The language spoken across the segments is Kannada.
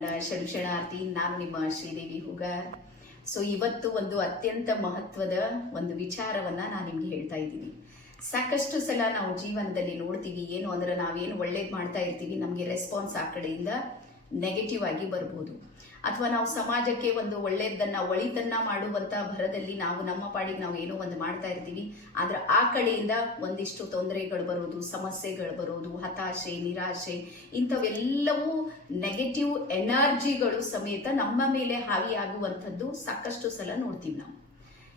ಶರಣಾರ್ಥಿ. ನಾನು ನಿಮ್ಮ ಶ್ರೀದೇವಿ ಹೂಗಾರ್. ಸೊ ಇವತ್ತು ಒಂದು ಅತ್ಯಂತ ಮಹತ್ವದ ಒಂದು ವಿಚಾರವನ್ನ ನಾನು ನಿಮ್ಗೆ ಹೇಳ್ತಾ ಇದ್ದೀನಿ. ಸಾಕಷ್ಟು ಸಲ ನಾವು ಜೀವನದಲ್ಲಿ ನೋಡ್ತೀವಿ, ಏನು ಅಂದ್ರೆ ನಾವೇನು ಒಳ್ಳೇದು ಮಾಡ್ತಾ ಇರ್ತೀವಿ, ನಮಗೆ ರೆಸ್ಪಾನ್ಸ್ ಆ ಕಡೆಯಿಂದ ನೆಗೆಟಿವ್ ಆಗಿ ಬರ್ಬೋದು. ಅಥವಾ ನಾವು ಸಮಾಜಕ್ಕೆ ಒಂದು ಒಳಿತನ್ನ ಮಾಡುವಂತ ಭರದಲ್ಲಿ ನಾವು ನಮ್ಮ ಪಾಡಿಗೆ ನಾವು ಏನೋ ಒಂದು ಮಾಡ್ತಾ ಇರ್ತೀವಿ, ಆದ್ರೆ ಆ ಕಡೆಯಿಂದ ಒಂದಿಷ್ಟು ತೊಂದರೆಗಳು ಬರೋದು, ಸಮಸ್ಯೆಗಳು ಬರೋದು, ಹತಾಶೆ, ನಿರಾಶೆ, ಇಂಥವೆಲ್ಲವೂ ನೆಗೆಟಿವ್ ಎನರ್ಜಿಗಳು ಸಮೇತ ನಮ್ಮ ಮೇಲೆ ಹಾವಿಯಾಗುವಂಥದ್ದು ಸಾಕಷ್ಟು ಸಲ ನೋಡ್ತೀವಿ ನಾವು.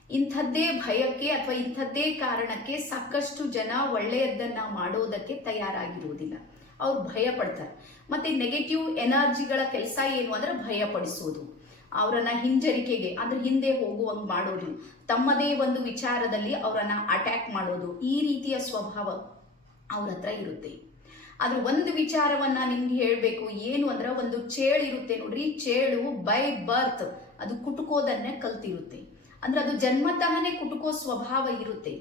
ಇಂಥದ್ದೇ ಭಯಕ್ಕೆ ಅಥವಾ ಇಂಥದ್ದೇ ಕಾರಣಕ್ಕೆ ಸಾಕಷ್ಟು ಜನ ಒಳ್ಳೆಯದನ್ನ ಮಾಡೋದಕ್ಕೆ ತಯಾರಾಗಿರುವುದಿಲ್ಲ. ಅವ್ರು ಭಯ ಪಡ್ತಾರೆ. ಮತ್ತೆ ನೆಗೆಟಿವ್ ಎನರ್ಜಿಗಳ ಕೆಲಸ ಏನು ಅಂದ್ರೆ ಭಯ ಪಡಿಸೋದು, ಅವರನ್ನ ಹಿಂಜರಿಕೆಗೆ ಅಂದ್ರೆ ಹಿಂದೆ ಹೋಗುವಂಗ್ ಮಾಡೋದು, ತಮ್ಮದೇ ಒಂದು ವಿಚಾರದಲ್ಲಿ ಅವರನ್ನ ಅಟ್ಯಾಕ್ ಮಾಡೋದು, ಈ ರೀತಿಯ ಸ್ವಭಾವ ಅವ್ರ ಹತ್ರ ಇರುತ್ತೆ. ಆದ್ರೆ ಒಂದು ವಿಚಾರವನ್ನ ನಿಮ್ಗೆ ಹೇಳ್ಬೇಕು, ಏನು ಅಂದ್ರೆ ಒಂದು ಚೇಳು ಇರುತ್ತೆ ನೋಡ್ರಿ, ಚೇಳು ಬೈ ಬರ್ತ್ ಅದು ಕುಟುಕೋದನ್ನೇ ಕಲ್ತಿರುತ್ತೆ. ಅಂದ್ರೆ ಅದು ಜನ್ಮತಃನೇ ಕುಟುಕೋ ಸ್ವಭಾವ ಇರುತ್ತೆ.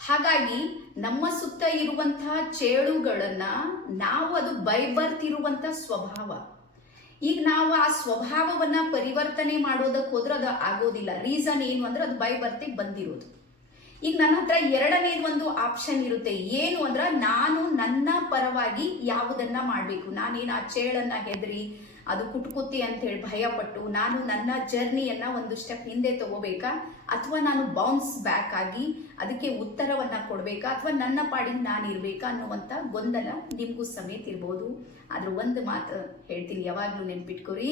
ಹಾಗಾಗಿ ನಮ್ಮ ಸುತ್ತ ಇರುವಂತಹ ಚೇಳುಗಳನ್ನ ನಾವು ಅದು ಬೈ ಬರ್ತ್ ಇರುವಂತಹ ಸ್ವಭಾವ. ಈಗ ನಾವು ಆ ಸ್ವಭಾವವನ್ನ ಪರಿವರ್ತನೆ ಮಾಡೋದಕ್ಕೆ ಹೋದ್ರೆ ಅದು ಆಗೋದಿಲ್ಲ. ರೀಸನ್ ಏನು ಅಂದ್ರೆ ಅದು ಬೈ ಬರ್ತೆ ಬಂದಿರೋದು. ಈಗ ನನ್ನ ಹತ್ರ ಎರಡನೇದು ಒಂದು ಆಪ್ಷನ್ ಇರುತ್ತೆ, ಏನು ಅಂದ್ರೆ ನಾನು ನನ್ನ ಪರವಾಗಿ ಯಾವುದನ್ನ ಮಾಡ್ಬೇಕು. ನಾನೇನು ಆ ಚೇಳನ್ನ ಹೆದರಿ ಅದು ಕುಟ್ಕುತ್ತಿ ಅಂತ ಹೇಳಿ ಭಯಪಟ್ಟು ನಾನು ನನ್ನ ಜರ್ನಿಯನ್ನ ಒಂದು ಸ್ಟೆಪ್ ಹಿಂದೆ ತಗೋಬೇಕಾ, ಅಥವಾ ನಾನು ಬೌನ್ಸ್ ಬ್ಯಾಕ್ ಆಗಿ ಅದಕ್ಕೆ ಉತ್ತರವನ್ನ ಕೊಡ್ಬೇಕಾ, ಅಥವಾ ನನ್ನ ಪಾಡಿಗೆ ನಾನು ಇರ್ಬೇಕಾ ಅನ್ನುವಂತ ಗೊಂದಲ ನಿಮ್ಗೂ ಸಮೇತ ಇರ್ಬೋದು. ಆದ್ರೆ ಒಂದು ಮಾತು ಹೇಳ್ತೀನಿ, ಯಾವಾಗ್ಲೂ ನೆನ್ಪಿಟ್ಕೋರಿ,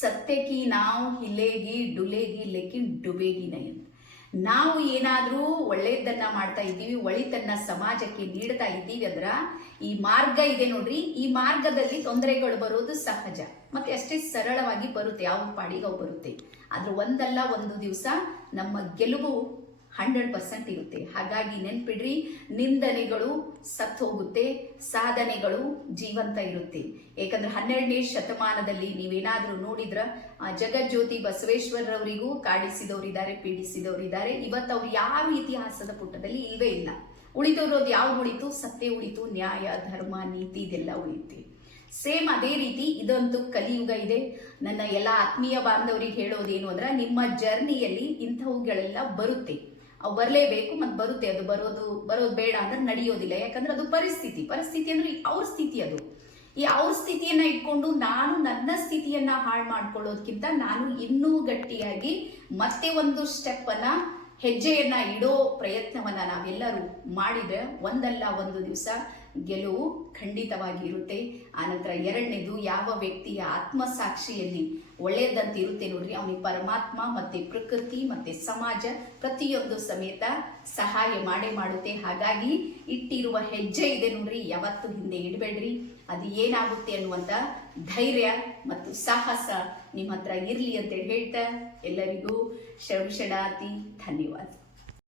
ಸತ್ಯಕಿ ನಾವು ಹಿಲೇಗಿ ಡುಲೇಗಿ ಲೇಕಿನ್ ಡುಬೇಗಿ ನೈ. ನಾವು ಏನಾದ್ರೂ ಒಳ್ಳೆಯದನ್ನ ಮಾಡ್ತಾ ಇದ್ದೀವಿ, ಒಳಿತನ್ನ ಸಮಾಜಕ್ಕೆ ನೀಡ್ತಾ ಇದ್ದೀವಿ ಅಂದ್ರ ಈ ಮಾರ್ಗ ಇದೆ ನೋಡ್ರಿ, ಈ ಮಾರ್ಗದಲ್ಲಿ ತೊಂದರೆಗಳು ಬರೋದು ಸಹಜ, ಮತ್ತೆ ಅಷ್ಟೇ ಸರಳವಾಗಿ ಬರುತ್ತೆ, ಯಾವ ಪಾಡಿಗೆ ಅವು ಬರುತ್ತೆ. ಆದ್ರೆ ಒಂದಲ್ಲ ಒಂದು ದಿವಸ ನಮ್ಮ ಗೆಲುವು 100% ಇರುತ್ತೆ. ಹಾಗಾಗಿ ನೆನ್ಪಿಡ್ರಿ, ನಿಂದನೆಗಳು ಸತ್ತು ಹೋಗುತ್ತೆ, ಸಾಧನೆಗಳು ಜೀವಂತ ಇರುತ್ತೆ. ಯಾಕಂದ್ರೆ 12ನೇ ಶತಮಾನದಲ್ಲಿ ನೀವೇನಾದ್ರೂ ನೋಡಿದ್ರ ಜಗಜ್ಯೋತಿ ಬಸವೇಶ್ವರರವರಿಗೂ ಕಾಡಿಸಿದವರಿದ್ದಾರೆ, ಪೀಡಿಸಿದವರಿದ್ದಾರೆ. ಇವತ್ತು ಅವ್ರು ಯಾರು ಇತಿಹಾಸದ ಪುಟದಲ್ಲಿ ಇಲ್ವೇ ಇಲ್ಲ. ಉಳಿದವರೋದು ಯಾವ್ದು ಉಳಿತು? ಸತ್ಯ ಉಳಿತು, ನ್ಯಾಯ, ಧರ್ಮ, ನೀತಿ ಇದೆಲ್ಲ ಉಳಿಯುತ್ತೆ. ಸೇಮ್ ಅದೇ ರೀತಿ ಇದೊಂದು ಕಲಿಯುಗ ಇದೆ. ನನ್ನ ಎಲ್ಲ ಆತ್ಮೀಯ ಬಾಂಧವರಿಗೆ ಹೇಳೋದೇನು ಅಂದ್ರೆ, ನಿಮ್ಮ ಜರ್ನಿಯಲ್ಲಿ ಇಂಥವುಗಳೆಲ್ಲ ಬರುತ್ತೆ, ಅವು ಬರಲೇಬೇಕು, ಮತ್ತೆ ಬರುತ್ತೆ. ಅದು ಬರೋದು ಬೇಡ ಅಂದ್ರೆ ನಡೆಯೋದಿಲ್ಲ. ಯಾಕಂದ್ರೆ ಅದು ಪರಿಸ್ಥಿತಿ ಅಂದ್ರೆ ಅವ್ರ ಸ್ಥಿತಿ. ಅದು ಈ ಅವ್ರ ಸ್ಥಿತಿಯನ್ನ ಇಟ್ಕೊಂಡು ನಾನು ನನ್ನ ಸ್ಥಿತಿಯನ್ನ ಹಾಳು ಮಾಡ್ಕೊಳ್ಳೋದಕ್ಕಿಂತ ನಾನು ಇನ್ನೂ ಗಟ್ಟಿಯಾಗಿ ಮತ್ತೆ ಒಂದು ಸ್ಟೆಪ್ ಅನ್ನ, ಹೆಜ್ಜೆಯನ್ನ ಇಡೋ ಪ್ರಯತ್ನವನ್ನ ನಾವೆಲ್ಲರೂ ಮಾಡಿದ್ರೆ ಒಂದಲ್ಲ ಒಂದು ದಿವಸ ಗೆಲುವು ಖಂಡಿತವಾಗಿ ಇರುತ್ತೆ. ಆನಂತರ ಎರಡನೇದು, ಯಾವ ವ್ಯಕ್ತಿಯ ಆತ್ಮಸಾಕ್ಷಿಯಲ್ಲಿ ಒಳ್ಳೆಯದಂತ ಇರುತ್ತೆ ನೋಡ್ರಿ, ಅವನಿಗೆ ಪರಮಾತ್ಮ ಮತ್ತೆ ಪ್ರಕೃತಿ ಮತ್ತೆ ಸಮಾಜ ಪ್ರತಿಯೊಂದು ಸಮೇತ ಸಹಾಯ ಮಾಡುತ್ತೆ. ಹಾಗಾಗಿ ಇಟ್ಟಿರುವ ಹೆಜ್ಜೆ ಇದೆ ನೋಡ್ರಿ, ಯಾವತ್ತು ಹಿಂದೆ ಇಡಬೇಡ್ರಿ. ಅದು ಏನಾಗುತ್ತೆ ಅನ್ನುವಂತ ಧೈರ್ಯ ಮತ್ತು ಸಾಹಸ ನಿಮ್ಮ ಹತ್ರ ಇರ್ಲಿ ಅಂತ ಹೇಳ್ತಾ ಎಲ್ಲರಿಗೂ ಶರಣಾರ್ಥಿ. ಧನ್ಯವಾದ.